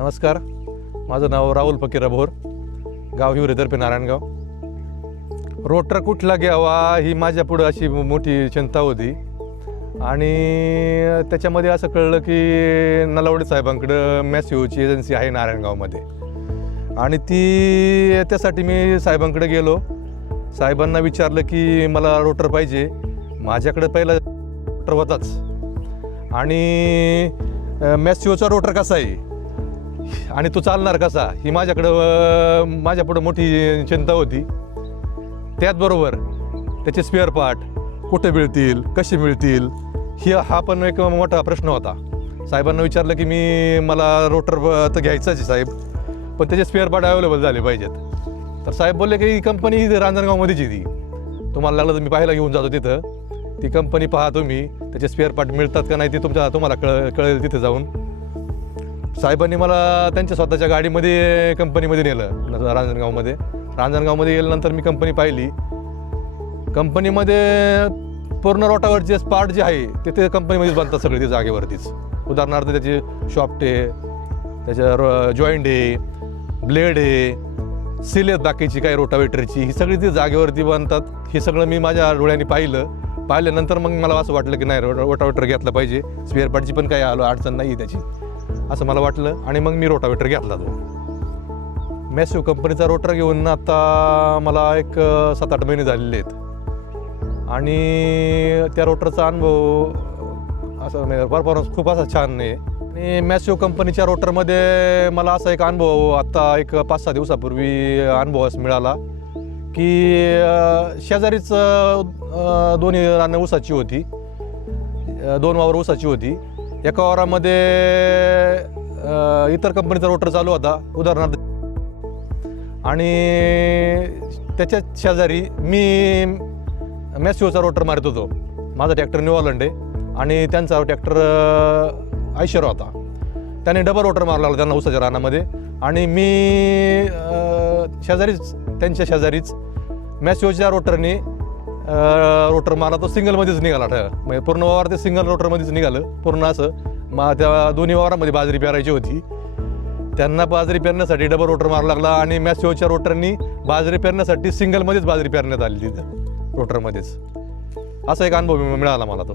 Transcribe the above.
नमस्कार, माझं नाव राहुल फकीर अभोर, गाव हिवरे तर्फे नारायणगाव. रोटर कुठला घ्यावा ही माझ्या पुढं अशी मोठी चिंता होती आणि त्याच्यामध्ये असं कळलं की नलावडे साहेबांकडं मॅसिओची एजन्सी आहे नारायणगावमध्ये आणि त्यासाठी मी साहेबांकडे गेलो. साहेबांना विचारलं की मला रोटर पाहिजे. माझ्याकडे पहिला रोटर होताच आणि मॅसिओचा रोटर कसा आहे आणि तो चालणार कसा ही माझ्यापुढं मोठी चिंता होती. त्याचबरोबर त्याचे स्पेअर पार्ट कुठे मिळतील, कसे मिळतील हा पण एक मोठा प्रश्न होता. साहेबांना विचारलं की मला रोटर तर घ्यायचाच आहे साहेब, पण त्याचे स्पेअर पार्ट अवेलेबल झाले पाहिजेत. तर साहेब बोलले की ही कंपनी रांजणगावमध्येच आहे, ती तुम्हाला लागलं तर मी पाहायला घेऊन जातो तिथं. ती कंपनी पहा तुम्ही, त्याचे स्पेअर पार्ट मिळतात का नाही ते तुम्हाला कळेल तिथे जाऊन. साहेबांनी मला त्यांच्या स्वतःच्या गाडीमध्ये कंपनीमध्ये नेलं रांजणगावमध्ये गेल्यानंतर मी कंपनी पाहिली. कंपनीमध्ये पूर्ण रोटावरचे पार्ट जे आहे ते कंपनीमध्येच बनतात सगळे, ते जागेवरतीच. उदाहरणार्थ त्याचे शॉफ्ट आहे, त्याच्या जॉईंट आहे, ब्लेड आहे, सील आहेत बाकीची काही रोटावेटरची, ही सगळी ती जागेवरती बनतात. हे सगळं मी माझ्या डोळ्यांनी पाहिल्यानंतर मग मला असं वाटलं की नाही, रोटावेटर घेतलं पाहिजे. स्पेअर पार्टची पण काही अडचण नाही त्याची असं मला वाटलं आणि मग मी रोटावेटर घेतला. तो मॅसिओ कंपनीचा रोटर घेऊन आता मला एक 7-8 महिने झालेले आहेत आणि त्या रोटरचा अनुभव असं परफॉर्मन्स खूप असा छान आहे. आणि मॅसिओ कंपनीच्या रोटरमध्ये मला असा एक अनुभव आत्ता एक 5-6 दिवसापूर्वी अनुभव मिळाला की शेजारीच दोन्ही रानं ऊसाची होती, 2 वावर ऊसाची होती. एका वावरामध्ये इतर कंपनीचा रोटर चालू होता उदाहरणार्थ, आणि त्याच्या शेजारी मी मॅसिओचा रोटर मारत होतो. माझा ट्रॅक्टर न्यू हॉलंड आहे आणि त्यांचा ट्रॅक्टर आयशर होता. त्याने डबल रोटर मारला लागला त्यांना ऊसाच्या रानामध्ये आणि मी त्यांच्या शेजारीच मॅसिओच्या रोटरने रोटर मारला. तो सिंगलमध्येच निघाला, म्हणजे पूर्ण वावर ते सिंगल रोटरमध्येच निघालं पूर्ण. असं त्या दोन्ही वावरामध्ये बाजरी पेरायची होती, त्यांना बाजरी पेरण्यासाठी डबल रोटर मारावा लागला आणि मॅसिओच्या रोटरनी बाजरी पेरण्यासाठी सिंगलमध्येच बाजरी पेरण्यात आली तिथं रोटरमध्येच. असा एक अनुभव मिळाला मला तो.